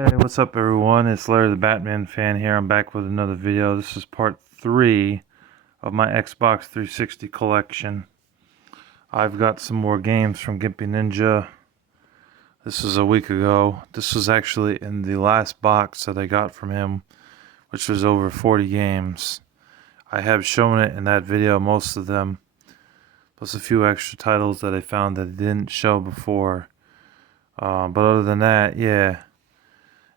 Hey, what's up everyone? It's Larry the Batman fan here. I'm back with another video. This is part 3 of my Xbox 360 collection. I've got some more games from Gimpy Ninja. This was a week ago. This was actually in the last box that I got from him, which was over 40 games. I have shown it in that video, most of them, plus a few extra titles that I found that I didn't show before. But other than that, yeah.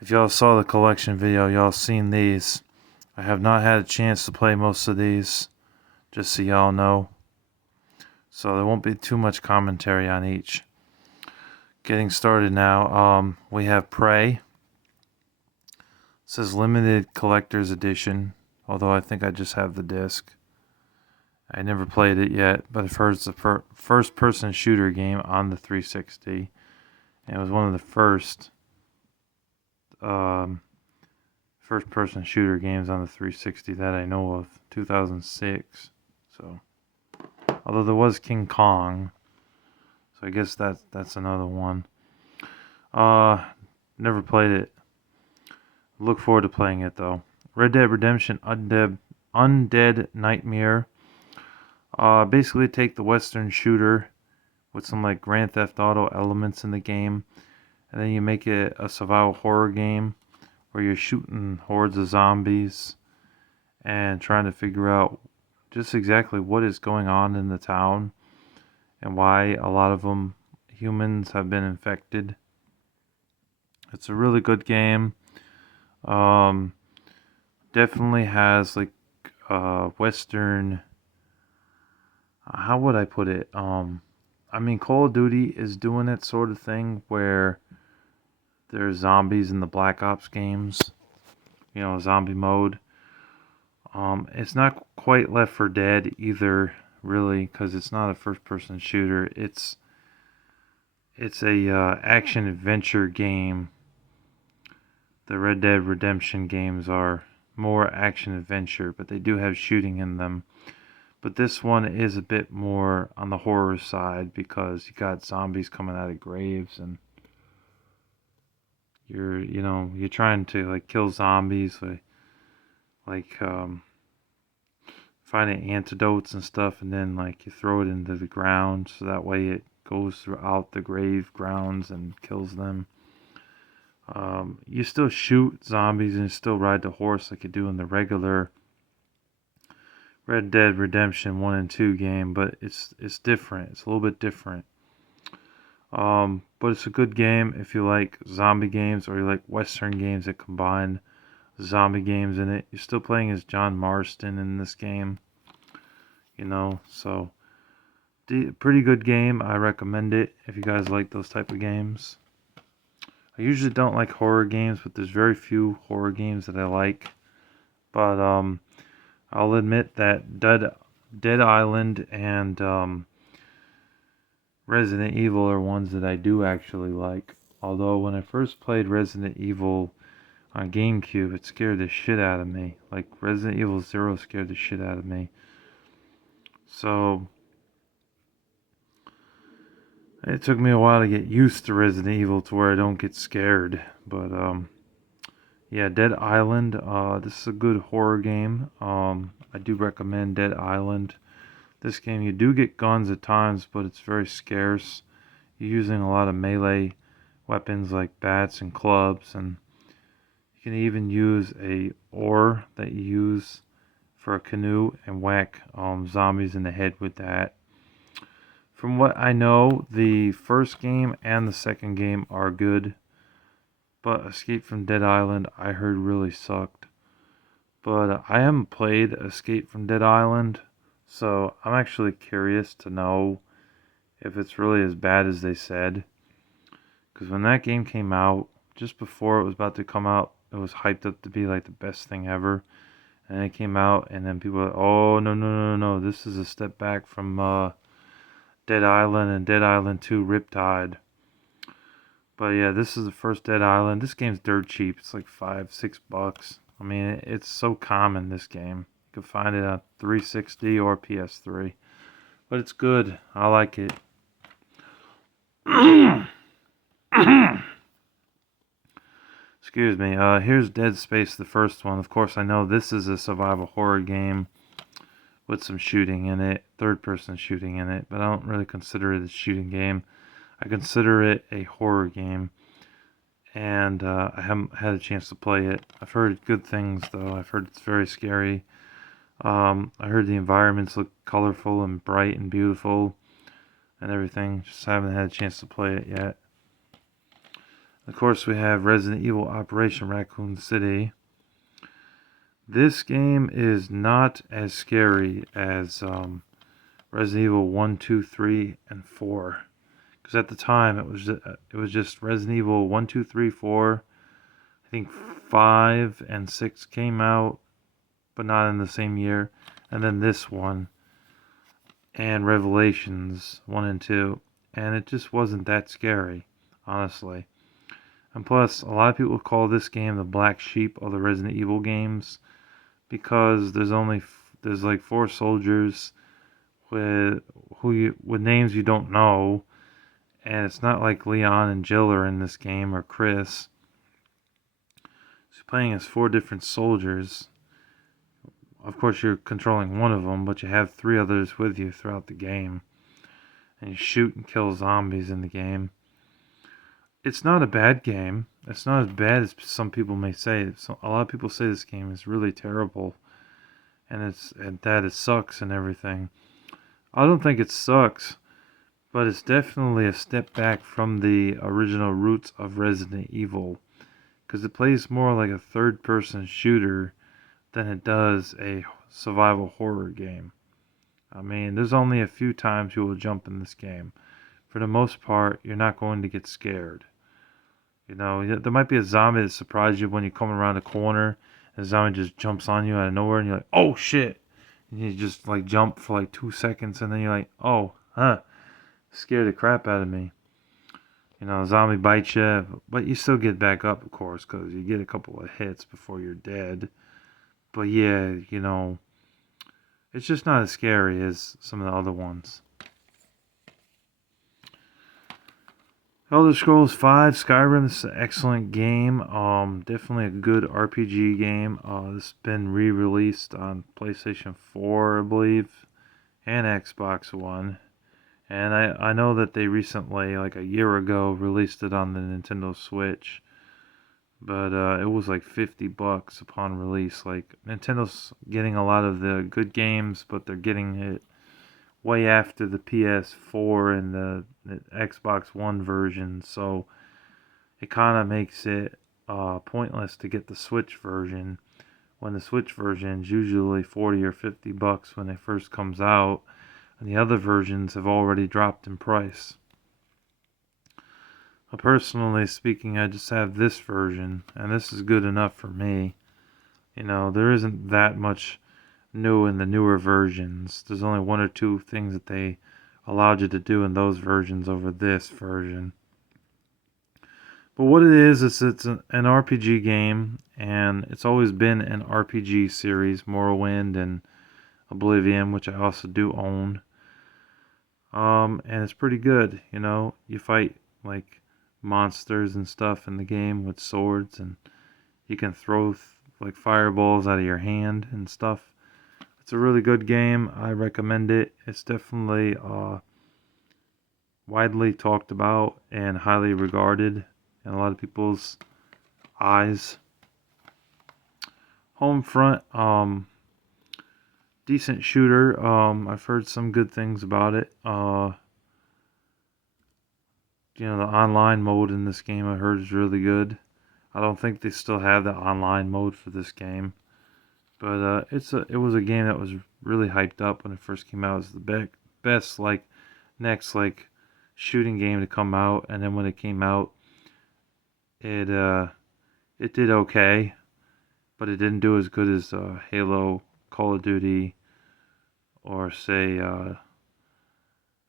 If y'all saw the collection video, y'all seen these. I have not had a chance to play most of these, just so y'all know. So there won't be too much commentary on each. Getting started now, we have Prey. It says limited collector's edition, although I think I just have the disc. I never played it yet, but I've heard it's the first person shooter game on the 360. And it was one of the first first-person shooter games on the 360 that I know of, 2006. So, although there was King Kong, so I guess that's another one. Never played it. Look forward to playing it though. Red Dead Redemption Undead Nightmare. Basically take the Western shooter with some like Grand Theft Auto elements in the game, and then you make it a survival horror game where you're shooting hordes of zombies and trying to figure out just exactly what is going on in the town and why a lot of them humans have been infected. It's a really good game. Definitely has like Western. How would I put it? I mean, Call of Duty is doing that sort of thing where there's zombies in the Black Ops games, you know, zombie mode. It's not quite Left 4 Dead either, really, because it's not a first-person shooter. It's a action adventure game. The Red Dead Redemption games are more action adventure, but they do have shooting in them. But this one is a bit more on the horror side because you got zombies coming out of graves and you're trying to like kill zombies, like finding antidotes and stuff, and then like you throw it into the ground so that way it goes throughout the grave grounds and kills them. You still shoot zombies and you still ride the horse like you do in the regular Red Dead Redemption 1 and 2 game, but it's different. It's a little bit different. But it's a good game if you like zombie games or you like Western games that combine zombie games in it. You're still playing as John Marston in this game, so pretty good game. I recommend it if you guys like those type of games. I usually don't like horror games, but there's very few horror games that I like. But I'll admit that Dead Island and Resident Evil are ones that I do actually like. Although when I first played Resident Evil on GameCube, it scared the shit out of me. Like Resident Evil 0 scared the shit out of me. So it took me a while to get used to Resident Evil to where I don't get scared. But yeah, Dead Island. This is a good horror game. I do recommend Dead Island. This game, you do get guns at times, but it's very scarce. You're using a lot of melee weapons like bats and clubs, and you can even use a oar that you use for a canoe and whack zombies in the head with that. From what I know, the first game and the second game are good, but Escape from Dead Island I heard really sucked. But I haven't played Escape from Dead Island, so I'm actually curious to know if it's really as bad as they said. Because when that game came out, just before it was about to come out, it was hyped up to be like the best thing ever. And it came out, and then people were like, oh, no, no, no, no, this is a step back from Dead Island and Dead Island 2 Riptide. But yeah, this is the first Dead Island. This game's dirt cheap. It's like $5-6. I mean, it's so common, this game. You can find it on 360 or PS3. But it's good. I like it. Excuse Excuse me. Here's Dead Space, the first one. Of course, I know this is a survival horror game with some shooting in it, third-person shooting in it, but I don't really consider it a shooting game. I consider it a horror game, and I haven't had a chance to play it. I've heard good things, though. I've heard it's very scary. I heard the environments look colorful and bright and beautiful and everything. Just haven't had a chance to play it yet. Of course, we have Resident Evil Operation Raccoon City. This game is not as scary as Resident Evil 1, 2, 3, and 4. Because at the time, it was just Resident Evil 1, 2, 3, 4. I think 5 and 6 came out, but not in the same year. And then this one, and Revelations 1 and 2. And it just wasn't that scary, honestly. And plus, a lot of people call this game the black sheep of the Resident Evil games, because there's like 4 soldiers with names you don't know, and it's not like Leon and Jill are in this game, or Chris. So you're playing as 4 different soldiers. Of course, you're controlling one of them, but you have 3 others with you throughout the game, and you shoot and kill zombies in the game. It's not a bad game. It's not as bad as some people may say. So a lot of people say this game is really terrible, and that it sucks and everything. I don't think it sucks, but it's definitely a step back from the original roots of Resident Evil, because it plays more like a third-person shooter than it does a survival horror game. I mean, there's only a few times you will jump in this game. For the most part, you're not going to get scared. You know, there might be a zombie that surprises you when you come around a corner, and a zombie just jumps on you out of nowhere, and you're like, oh shit! And you just like jump for like 2 seconds, and then you're like, oh, scared the crap out of me. You know, a zombie bites you, but you still get back up, of course, because you get a couple of hits before you're dead. But yeah, you know, it's just not as scary as some of the other ones. Elder Scrolls V Skyrim is an excellent game. Definitely a good RPG game. This has been re-released on PlayStation 4, I believe, and Xbox One. And I know that they recently, like a year ago, released it on the Nintendo Switch. But it was like $50 upon release. Like, Nintendo's getting a lot of the good games, but they're getting it way after the PS4 and the Xbox One version, so it kind of makes it pointless to get the Switch version, when the Switch version is usually $40 or $50 when it first comes out, and the other versions have already dropped in price. Well, personally speaking, I just have this version, and this is good enough for me. You know, there isn't that much new in the newer versions. There's only 1 or 2 things that they allowed you to do in those versions over this version. But what it is it's an RPG game, and it's always been an RPG series, Morrowind and Oblivion, which I also do own. And it's pretty good, you know. You fight like monsters and stuff in the game with swords, and you can throw like fireballs out of your hand and stuff. It's a really good game. I recommend it. It's definitely widely talked about and highly regarded in a lot of people's eyes. Homefront, decent shooter. I've heard some good things about it. You know, the online mode in this game I heard is really good. I don't think they still have the online mode for this game. But it was a game that was really hyped up when it first came out. It was the best next shooting game to come out, and then when it came out, it did okay, but it didn't do as good as Halo, Call of Duty, or say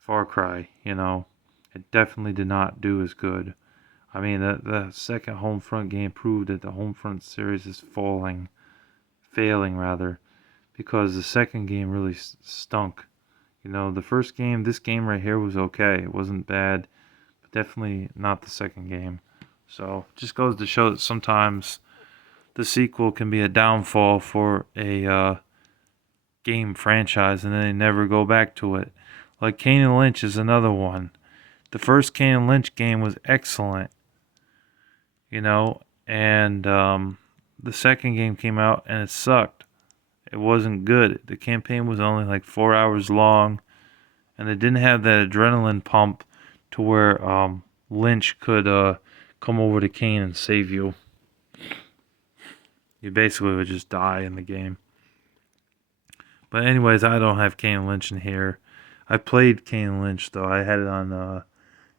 Far Cry. You know, it definitely did not do as good. I mean, the second Homefront game proved that the Homefront series is failing rather, because the second game really stunk. You know, the first game, this game right here was okay. It wasn't bad, but definitely not the second game. So just goes to show that sometimes the sequel can be a downfall for a game franchise, and then they never go back to it. Like Kane and Lynch is another one. The first Kane and Lynch game was excellent, you know, and the second game came out and it sucked. It wasn't good. The campaign was only like 4 hours long, and it didn't have that adrenaline pump to where Lynch could come over to Kane and save you. You basically would just die in the game. But anyways, I don't have Kane and Lynch in here. I played Kane and Lynch though. I had it on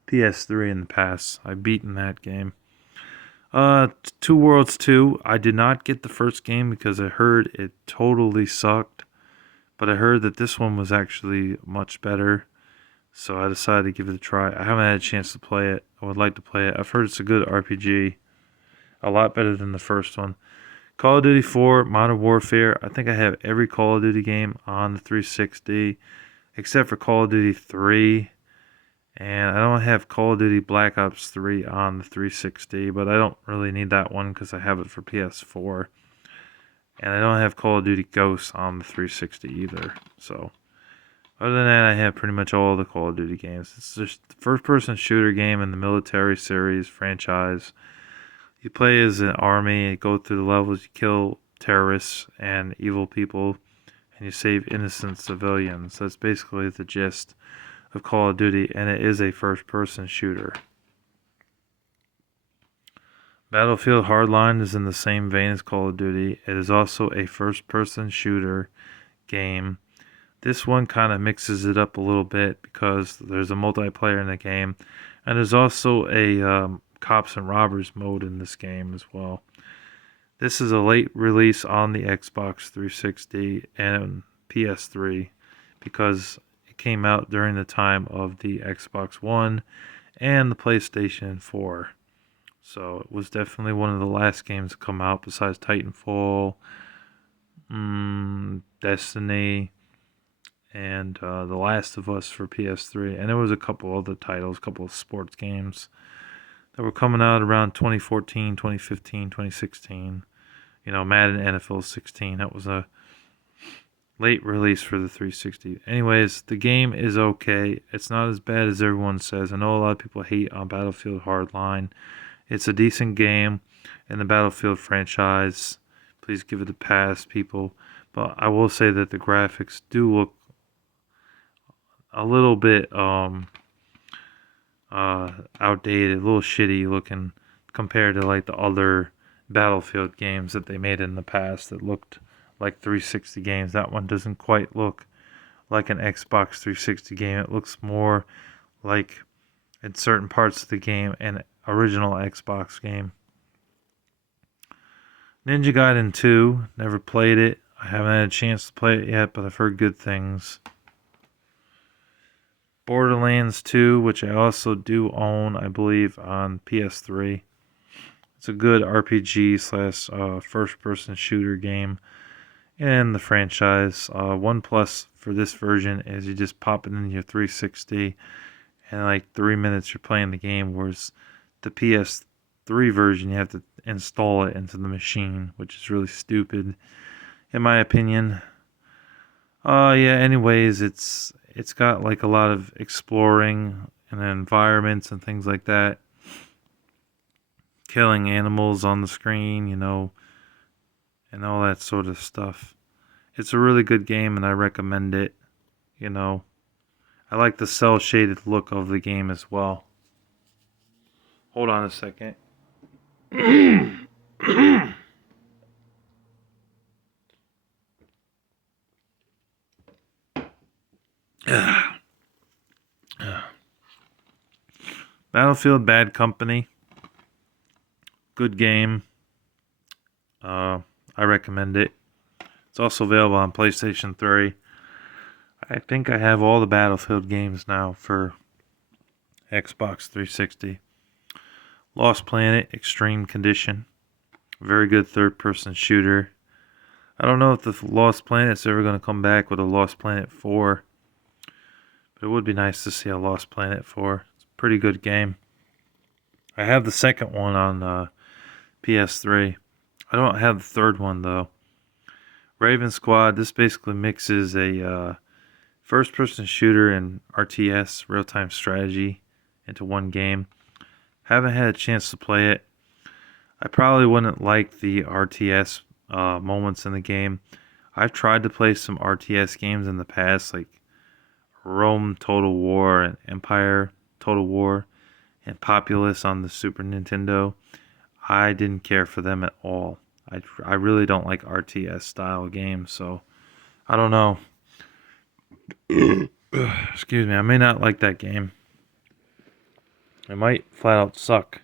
PS3 in the past. I've beaten that game. Two Worlds 2. I did not get the first game because I heard it totally sucked. But I heard that this one was actually much better. So I decided to give it a try. I haven't had a chance to play it. I would like to play it. I've heard it's a good RPG. A lot better than the first one. Call of Duty 4, Modern Warfare. I think I have every Call of Duty game on the 360. Except for Call of Duty 3. And I don't have Call of Duty Black Ops 3 on the 360, but I don't really need that one because I have it for PS4. And I don't have Call of Duty Ghosts on the 360 either. So, other than that, I have pretty much all the Call of Duty games. It's just the first-person shooter game in the military series franchise. You play as an army, you go through the levels, you kill terrorists and evil people, and you save innocent civilians. That's basically the gist of Call of Duty, and it is a first-person shooter. Battlefield Hardline is in the same vein as Call of Duty. It is also a first-person shooter game. This one kind of mixes it up a little bit because there's a multiplayer in the game, and there's also a cops and robbers mode in this game as well. This is a late release on the Xbox 360 and PS3 because came out during the time of the Xbox One and the PlayStation 4. So it was definitely one of the last games to come out besides Titanfall, Destiny, and The Last of Us for PS3. And there was a couple other titles, a couple of sports games that were coming out around 2014, 2015, 2016. You know, Madden NFL 16. That was a late release for the 360. Anyways, the game is okay. It's not as bad as everyone says. I know a lot of people hate on Battlefield Hardline. It's a decent game in the Battlefield franchise. Please give it a pass, people. But I will say that the graphics do look a little bit outdated, a little shitty looking compared to like the other Battlefield games that they made in the past that looked like 360 games. That one doesn't quite look like an Xbox 360 game. It looks more like in certain parts of the game an original Xbox game. Ninja Gaiden 2, never played it. I haven't had a chance to play it yet, but I've heard good things. Borderlands 2, which I also do own, I believe, on PS3. It's a good RPG slash first-person shooter game in the franchise. One plus for this version is you just pop it in your 360 and like 3 minutes you're playing the game, whereas the PS3 version you have to install it into the machine, which is really stupid in my opinion. Anyways, it's got like a lot of exploring and environments and things like that. Killing animals on the screen, you know, and all that sort of stuff. It's a really good game and I recommend it, you know. I like the cel-shaded look of the game as well. Hold on a second. Battlefield Bad Company. Good game. I recommend it. It's also available on PlayStation 3. I think I have all the Battlefield games now for Xbox 360. Lost Planet, Extreme Condition. Very good third-person shooter. I don't know if the Lost Planet's ever going to come back with a Lost Planet 4. But it would be nice to see a Lost Planet 4. It's a pretty good game. I have the second one on PS3. I don't have the third one though. Raven Squad. This basically mixes a first-person shooter and RTS real-time strategy into one game. Haven't had a chance to play it. I probably wouldn't like the RTS moments in the game. I've tried to play some RTS games in the past, like Rome Total War and Empire Total War and Populous on the Super Nintendo. I didn't care for them at all. I really don't like RTS style games, so I don't know. Excuse me, I may not like that game. It might flat out suck,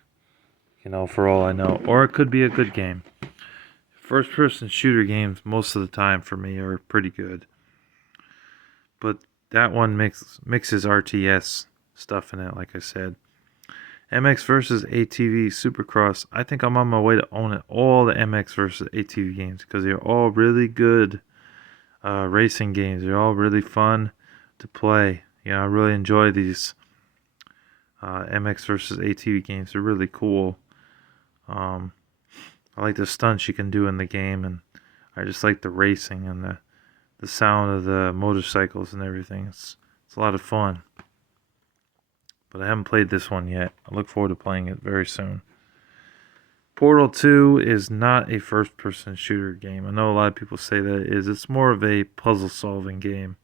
for all I know. Or it could be a good game. First person shooter games, most of the time for me, are pretty good. But that one mixes RTS stuff in it, like I said. MX versus ATV Supercross. I think I'm on my way to owning all the MX versus ATV games because they're all really good racing games. They're all really fun to play. I really enjoy these MX versus ATV games. They're really cool. I like the stunts you can do in the game, and I just like the racing and the sound of the motorcycles and everything. It's a lot of fun. But I haven't played this one yet. I look forward to playing it very soon. Portal 2 is not a first-person shooter game. I know a lot of people say that it is. It's more of a puzzle-solving game.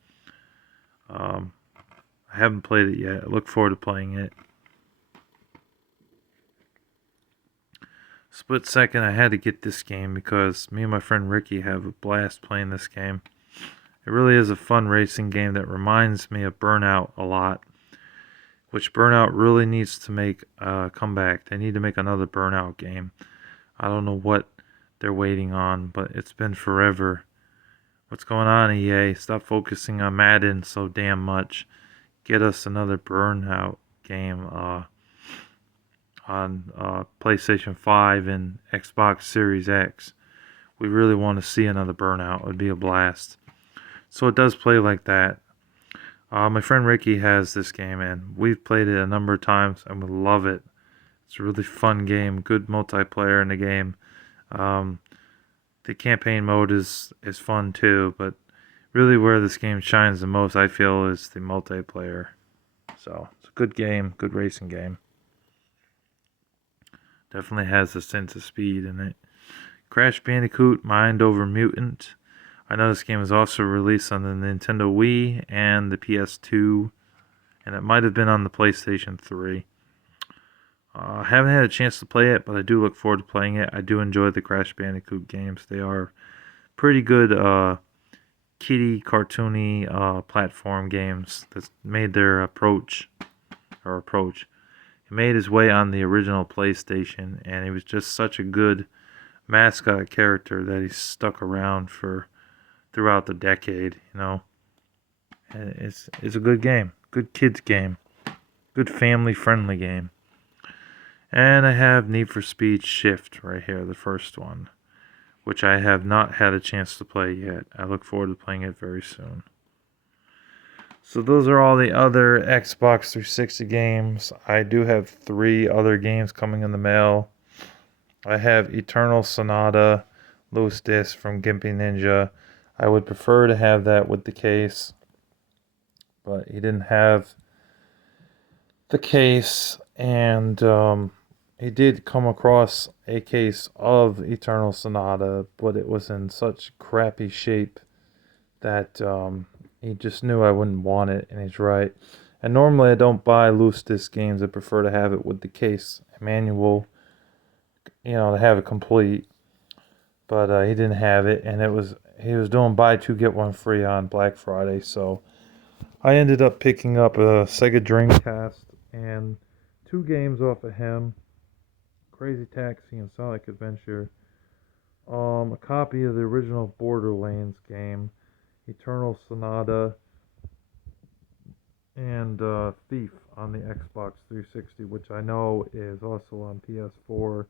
I haven't played it yet. I look forward to playing it. Split second, I had to get this game because me and my friend Ricky have a blast playing this game. It really is a fun racing game that reminds me of Burnout a lot, which Burnout really needs to make a comeback. They need to make another Burnout game. I don't know what they're waiting on, but it's been forever. What's going on, EA? Stop focusing on Madden so damn much. Get us another Burnout game on PlayStation 5 and Xbox Series X. We really want to see another Burnout. It would be a blast. So it does play like that. My friend Ricky has this game, and we've played it a number of times, and we love it. It's a really fun game, good multiplayer in the game. The campaign mode is fun too, but really where this game shines the most, I feel, is the multiplayer. So it's a good game, good racing game. Definitely has a sense of speed in it. Crash Bandicoot Mind Over Mutant. I know this game is also released on the Nintendo Wii and the PS2, and it might have been on the PlayStation 3. I haven't had a chance to play it, but I do look forward to playing it. I do enjoy the Crash Bandicoot games. They are pretty good kiddie, cartoony platform games that made their approach. He made his way on the original PlayStation, and he was just such a good mascot character that he stuck around for throughout the decade. It's a good game, good kids game, good family friendly game. And I have Need for Speed Shift right here, the first one, which I have not had a chance to play yet. I look forward to playing it very soon. So those are all the other Xbox 360 games. I do have 3 other games coming in the mail. I have Eternal Sonata loose disc from Gimpy Ninja. I would prefer to have that with the case, but he didn't have the case, and he did come across a case of Eternal Sonata, but it was in such crappy shape that he just knew I wouldn't want it, and he's right. And normally I don't buy loose disc games. I prefer to have it with the case manual, to have it complete. But he didn't have it, and he was doing buy 2 get 1 free on Black Friday, so I ended up picking up a Sega Dreamcast and 2 games off of him: Crazy Taxi and Sonic Adventure. A copy of the original Borderlands game, Eternal Sonata, and Thief on the Xbox 360, which I know is also on PS4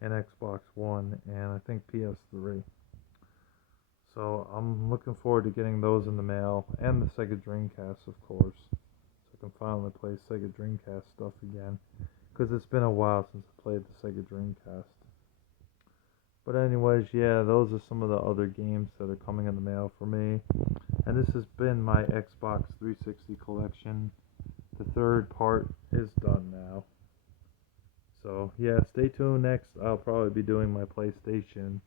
and Xbox One, and I think PS3. So I'm looking forward to getting those in the mail, and the Sega Dreamcast, of course, so I can finally play Sega Dreamcast stuff again. because it's been a while since I played the Sega Dreamcast. But anyways, yeah, those are some of the other games that are coming in the mail for me. And this has been my Xbox 360 collection. The third part is done now. So yeah, stay tuned. Next, I'll probably be doing my PlayStation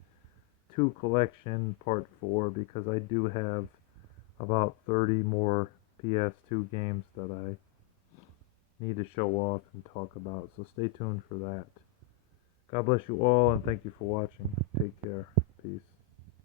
2 collection part 4, because I do have about 30 more PS2 games that I need to show off and talk about. So stay tuned for that. God bless you all, and thank you for watching. Take care. Peace.